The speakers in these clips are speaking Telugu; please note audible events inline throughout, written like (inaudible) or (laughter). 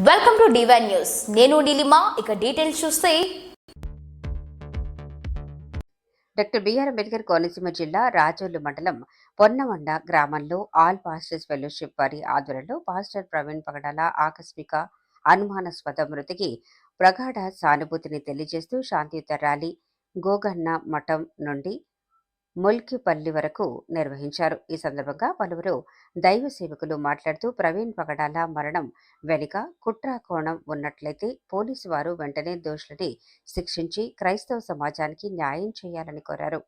వెల్కమ్ టు డివైన్ న్యూస్ నేను నీలిమా ఇక డీటెయిల్స్ చూస్తే. డాక్టర్ బిఆర్ అంబేద్కర్ కోనసీమ జిల్లా రాజోలు మండలం పొన్నమండ గ్రామంలో ఆల్ పాస్టర్స్ ఫెలోషిప్ వారి ఆధ్వర్యంలో పాస్టర్ ప్రవీణ్ పగడాల ఆకస్మిక అనుమానాస్పద మృతికి ప్రగాఢ సానుభూతిని తెలియజేస్తూ శాంతియుత ర్యాలీ గోగన్న మఠం నుండి ముల్కిపల్లి వరకు నిర్వహించారు. ఈ సందర్భంగా పలువురు దైవ సేవకులు మాట్లాడుతూ ప్రవీణ్ పగడాల మరణం వెనుక కుట్ర కోణం ఉన్నట్లయితే పోలీసు వారు వెంటనే దోషులని శిక్షించి క్రైస్తవ సమాజానికి న్యాయం చేయాలని కోరారు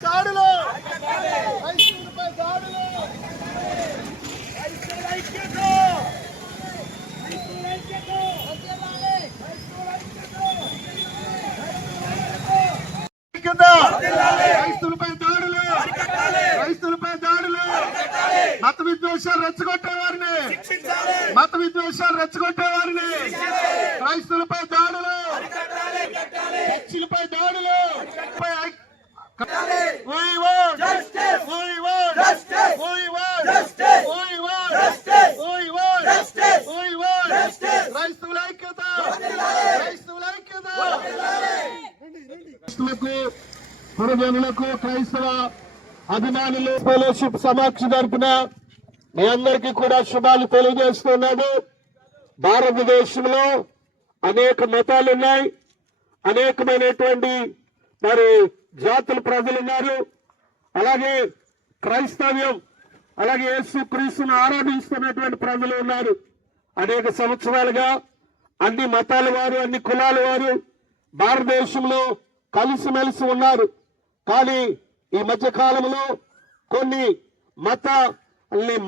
దాడులు క్రైస్తవులపై దాడులు క్రైస్తవుల ఐక్యత! క్రైస్తవుల ఐక్యత! ఐక్యత! క్రైస్తవులపై దాడులు క్రైస్తవులపై దాడులు మత విద్వేషాలు రెచ్చగొట్టే వారిని మత విద్వేషాలు రెచ్చగొట్టే వారిని క్రైస్తవులపై దాడులు. చర్చిలపై దాడులు. క్రైస్తవుల ఐక్యత. క్రైస్తవుల ఐక్యత. క్రైస్తవులకు పురజనులకు క్రైస్తవ అభిమానులు ఫెలోషిప్ సమాక్ష తరపున మీ అందరికీ కూడా శుభాలు తెలియజేస్తున్నాను. భారతదేశంలో అనేక మతాలు ఉన్నాయి. అనేకమైనటువంటి మరి జాతుల ప్రజలు ఉన్నారు. అలాగే క్రైస్తవ్యం అలాగే యేసు క్రీస్తును ఆరాధిస్తున్నటువంటి ప్రజలు ఉన్నారు. అనేక సంవత్సరాలుగా అన్ని మతాల వారు అన్ని కులాల వారు భారతదేశంలో కలిసిమెలిసి ఉన్నారు. కానీ ఈ మధ్య కాలంలో కొన్ని మత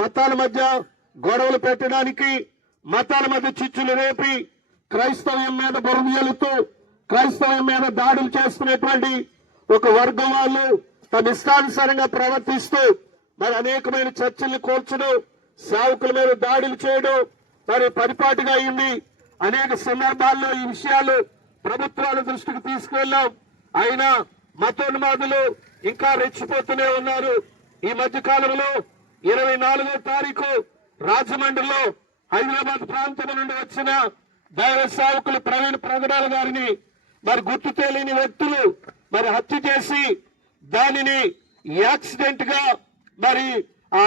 మతాల మధ్య గొడవలు పెట్టడానికి మతాల మధ్య చిచ్చులు రేపి క్రైస్తవ్యం మీద బురదలుతూ క్రైస్తవం మీద దాడులు చేస్తున్నటువంటి ఒక వర్గం వాళ్ళు తమ ఇష్టానుసారంగా ప్రవర్తిస్తూ మరి అనేకమైన చర్చల్ని కూర్చడం సేవకుల మీద దాడులు చేయడం మరి పరిపాటిగా అయింది. అనేక సందర్భాల్లో ఈ విషయాలు ప్రభుత్వాల దృష్టికి తీసుకువెళ్ళాం. అయినా మతోన్మాదులు ఇంకా రెచ్చిపోతూనే ఉన్నారు. ఈ మధ్య కాలంలో ఇరవై నాలుగో తారీఖు రాజమండ్రిలో హైదరాబాద్ ప్రాంతం నుండి వచ్చిన దైవ సేవకులు ప్రవీణ్ ప్రగడాల గారిని మరి గుర్తు తెలియని వ్యక్తులు మరి హత్య చేసి దానిని యాక్సిడెంట్గా మరి ఆ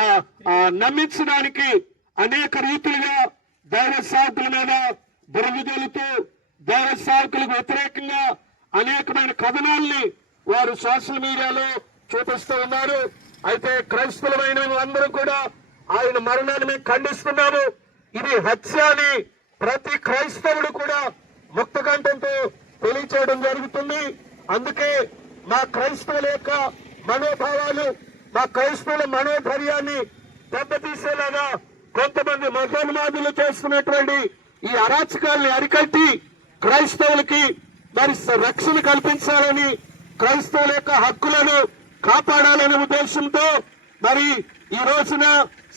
నమ్మించడానికి అనేక రీతులుగా దైవ సేవకుల మీద బురదలుతూ దైవ సేవకులకు వ్యతిరేకంగా అనేకమైన కథనాల్ని వారు సోషల్ మీడియాలో చూపిస్తూ ఉన్నారు. అయితే క్రైస్తవులమైన అందరూ కూడా ఆయన మరణాన్ని మేము ఖండిస్తున్నాము. ఇది హత్య అని ప్రతి క్రైస్తవుడు కూడా ముక్తకంఠంతో తెలియచేయడం జరుగుతుంది. అందుకే మా క్రైస్తవుల యొక్క మనోభావాలు మా క్రైస్తవుల మనోధైర్యాన్ని దెబ్బతీసేలాగా కొంతమంది మతోన్మాదులు చేస్తున్నటువంటి ఈ అరాచకాల్ని అరికట్టి క్రైస్తవులకి మరి రక్షణ కల్పించాలని క్రైస్తవుల యొక్క హక్కులను కాపాడాలనే ఉద్దేశంతో మరి ఈ రోజున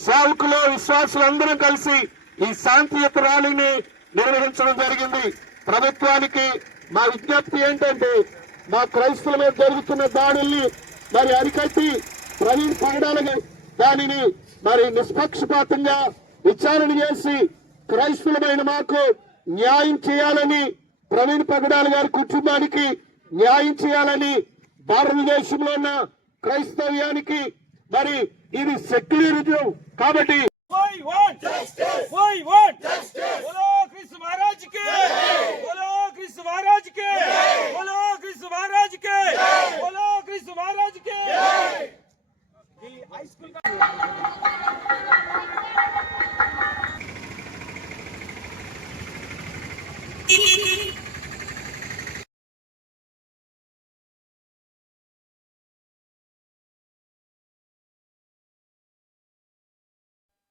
సేవకులు విశ్వాసులు అందరం కలిసి ఈ శాంతియుత ర్యాలీని నిర్వహించడం జరిగింది. ప్రభుత్వానికి మా విజ్ఞప్తి ఏంటంటే మా క్రైస్తవుల మీద జరుగుతున్న దాడుల్ని మరి అరికట్టి ప్రవీణ్ పగడాలని దానిని మరి నిష్పక్షపాతంగా విచారణ చేసి క్రైస్తవులమైన మాకు న్యాయం చేయాలని ప్రవీణ్ పగడాల గారి కుటుంబానికి న్యాయం చేయాలని భారతదేశంలో ఉన్న క్రైస్తవ్యానికి మరి ఇది సెక్యులరిజం కాబట్టి We want (laughs)